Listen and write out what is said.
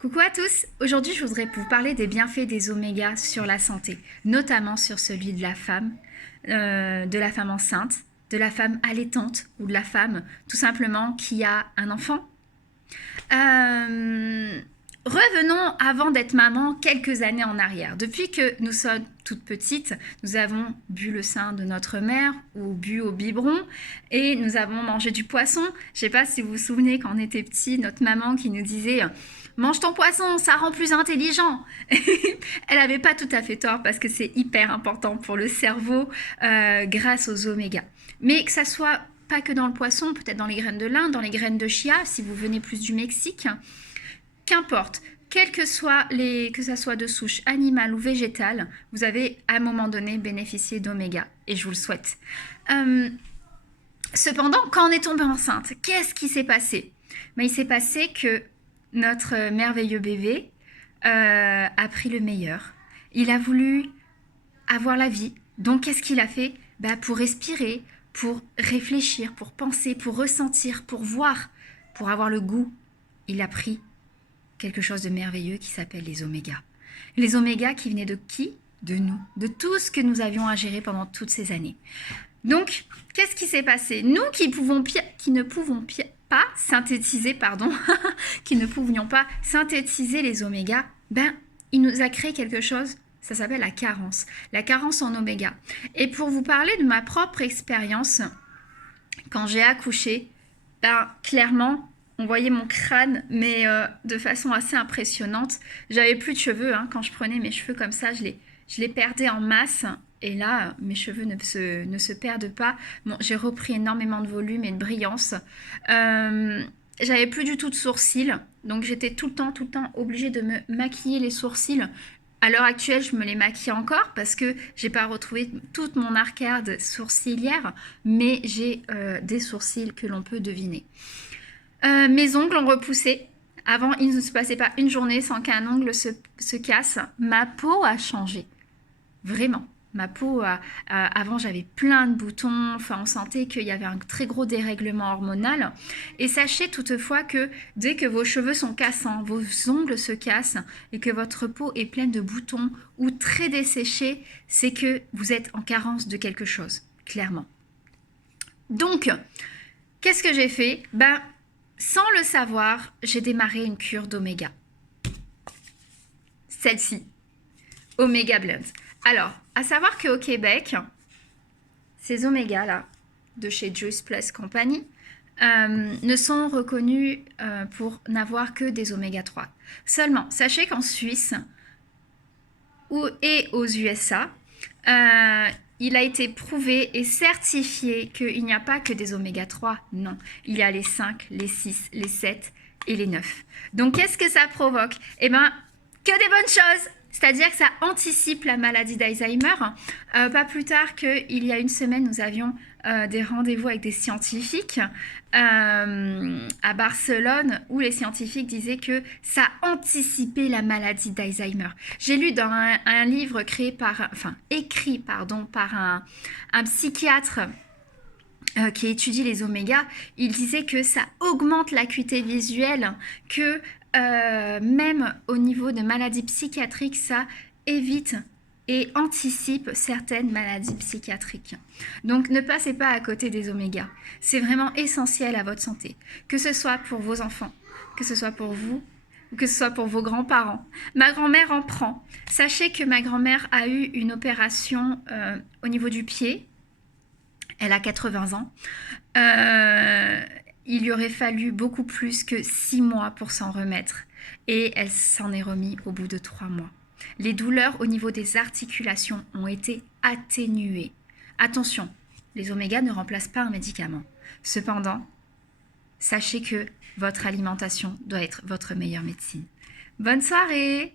Coucou à tous, aujourd'hui je voudrais vous parler des bienfaits des omégas sur la santé, notamment sur celui de la femme enceinte, de la femme allaitante ou de la femme tout simplement qui a un enfant. Revenons avant d'être maman quelques années en arrière. Depuis que nous sommes toutes petites, nous avons bu le sein de notre mère ou bu au biberon et nous avons mangé du poisson. Je ne sais pas si vous vous souvenez quand on était petit, notre maman qui nous disait mange ton poisson, ça rend plus intelligent. Elle n'avait pas tout à fait tort parce que c'est hyper important pour le cerveau grâce aux omégas. Mais que ça soit pas que dans le poisson, peut-être dans les graines de lin, dans les graines de chia, si vous venez plus du Mexique. Qu'importe, que ça soit de souche animale ou végétale, vous avez à un moment donné bénéficié d'oméga, et je vous le souhaite. Cependant, quand on est tombé enceinte, qu'est-ce qui s'est passé? Il s'est passé que notre merveilleux bébé a pris le meilleur. Il a voulu avoir la vie. Donc, qu'est-ce qu'il a fait? Pour respirer, pour réfléchir, pour penser, pour ressentir, pour voir, pour avoir le goût, il a pris quelque chose de merveilleux qui s'appelle les omégas. Les omégas qui venaient de qui? De nous, de tout ce que nous avions à gérer pendant toutes ces années. Donc, qu'est-ce qui s'est passé? Nous qui ne pouvions pas synthétiser les omégas, il nous a créé quelque chose, ça s'appelle la carence en oméga. Et pour vous parler de ma propre expérience, quand j'ai accouché, clairement, on voyait mon crâne, mais de façon assez impressionnante. J'avais plus de cheveux, quand je prenais mes cheveux comme ça, je les perdais en masse. Et là, mes cheveux ne se perdent pas. Bon, j'ai repris énormément de volume et de brillance. J'avais plus du tout de sourcils, donc j'étais tout le temps obligée de me maquiller les sourcils. À l'heure actuelle, je me les maquille encore parce que j'ai pas retrouvé toute mon arcade sourcilière, mais j'ai des sourcils que l'on peut deviner. Mes ongles ont repoussé. Avant, il ne se passait pas une journée sans qu'un ongle se casse. Ma peau a changé. Vraiment. Ma peau, avant, j'avais plein de boutons. Enfin, on sentait qu'il y avait un très gros dérèglement hormonal. Et sachez toutefois que dès que vos cheveux sont cassants, vos ongles se cassent et que votre peau est pleine de boutons ou très desséchée, c'est que vous êtes en carence de quelque chose, clairement. Donc, qu'est-ce que j'ai fait? Sans le savoir, j'ai démarré une cure d'oméga. Celle-ci, Omega Blend. Alors, à savoir qu'au Québec, ces omégas-là, de chez Juice Plus Company, ne sont reconnus pour n'avoir que des oméga 3. Seulement, sachez qu'en Suisse et aux USA, il a été prouvé et certifié qu'il n'y a pas que des oméga 3, non. Il y a les 5, les 6, les 7 et les 9. Donc, qu'est-ce que ça provoque? Que des bonnes choses! C'est-à-dire que ça anticipe la maladie d'Alzheimer. Pas plus tard qu'il y a une semaine, nous avions des rendez-vous avec des scientifiques à Barcelone où les scientifiques disaient que ça anticipait la maladie d'Alzheimer. J'ai lu dans un livre écrit par un psychiatre qui étudie les omégas, il disait que ça augmente l'acuité visuelle, que même au niveau de maladies psychiatriques, ça évite et anticipe certaines maladies psychiatriques. Donc ne passez pas à côté des omégas. C'est vraiment essentiel à votre santé. Que ce soit pour vos enfants, que ce soit pour vous, ou que ce soit pour vos grands-parents. Ma grand-mère en prend. Sachez que ma grand-mère a eu une opération au niveau du pied. Elle a 80 ans. Il lui aurait fallu beaucoup plus que 6 mois pour s'en remettre. Et elle s'en est remise au bout de 3 mois. Les douleurs au niveau des articulations ont été atténuées. Attention, les omégas ne remplacent pas un médicament. Cependant, sachez que votre alimentation doit être votre meilleure médecine. Bonne soirée!